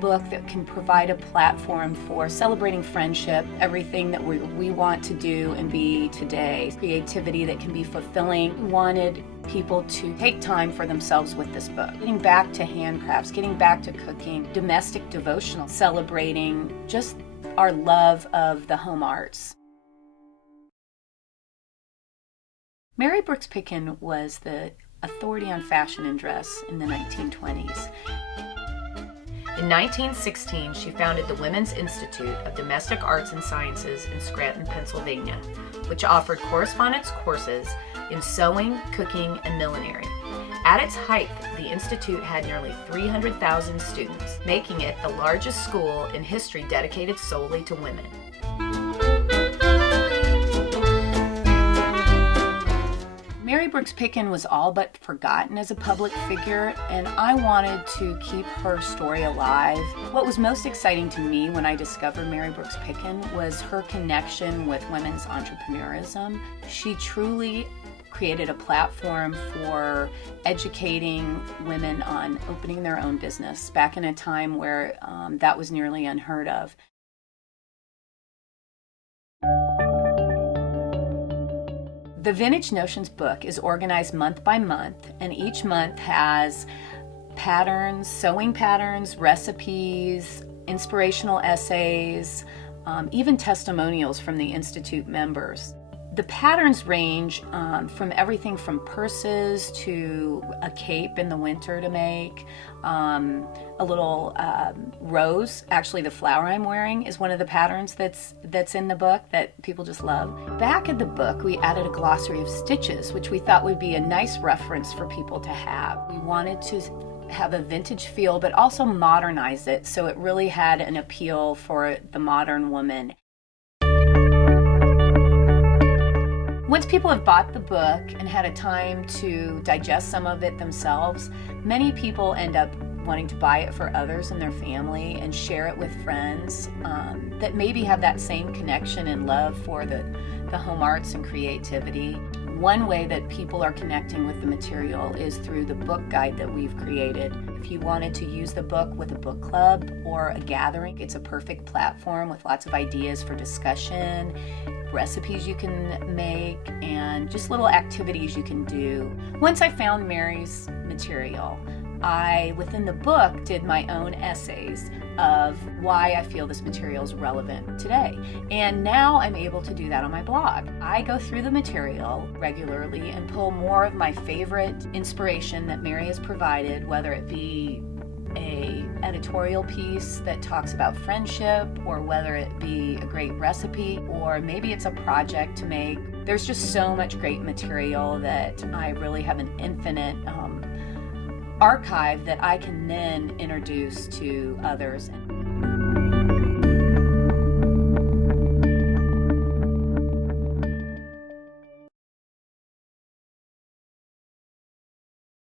book that can provide a platform for celebrating friendship, everything that we want to do and be today, creativity that can be fulfilling. We wanted people to take time for themselves with this book. Getting back to handcrafts, getting back to cooking, domestic devotional, celebrating just our love of the home arts. Mary Brooks Picken was the authority on fashion and dress in the 1920s. In 1916, she founded the Women's Institute of Domestic Arts and Sciences in Scranton, Pennsylvania, which offered correspondence courses in sewing, cooking, and millinery. At its height, the Institute had nearly 300,000 students, making it the largest school in history dedicated solely to women. Mary Brooks Picken was all but forgotten as a public figure, and I wanted to keep her story alive. What was most exciting to me when I discovered Mary Brooks Picken was her connection with women's entrepreneurism. She truly created a platform for educating women on opening their own business back in a time where that was nearly unheard of. The Vintage Notions book is organized month by month, and each month has patterns, sewing patterns, recipes, inspirational essays, even testimonials from the Institute members. The patterns range from everything from purses to a cape in the winter to make, a little rose. Actually, the flower I'm wearing is one of the patterns that's in the book that people just love. Back of the book, we added a glossary of stitches, which we thought would be a nice reference for people to have. We wanted to have a vintage feel, but also modernize it so it really had an appeal for the modern woman. Once people have bought the book and had a time to digest some of it themselves, many people end up wanting to buy it for others in their family and share it with friends that maybe have that same connection and love for the home arts and creativity. One way that people are connecting with the material is through the book guide that we've created. If you wanted to use the book with a book club or a gathering, it's a perfect platform with lots of ideas for discussion, recipes you can make, and just little activities you can do. Once I found Mary's material, I, within the book, did my own essays of why I feel this material is relevant today. And now I'm able to do that on my blog. I go through the material regularly and pull more of my favorite inspiration that Mary has provided, whether it be a editorial piece that talks about friendship, or whether it be a great recipe, or maybe it's a project to make. There's just so much great material that I really have an infinite archive that I can then introduce to others.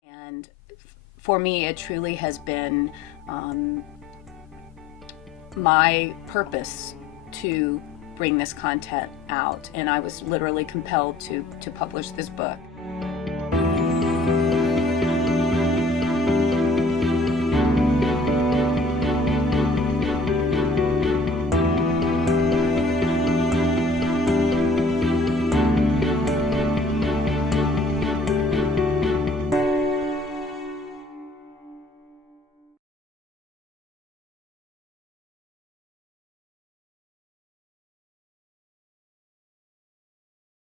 And for me, it truly has been my purpose to bring this content out, and I was literally compelled to publish this book.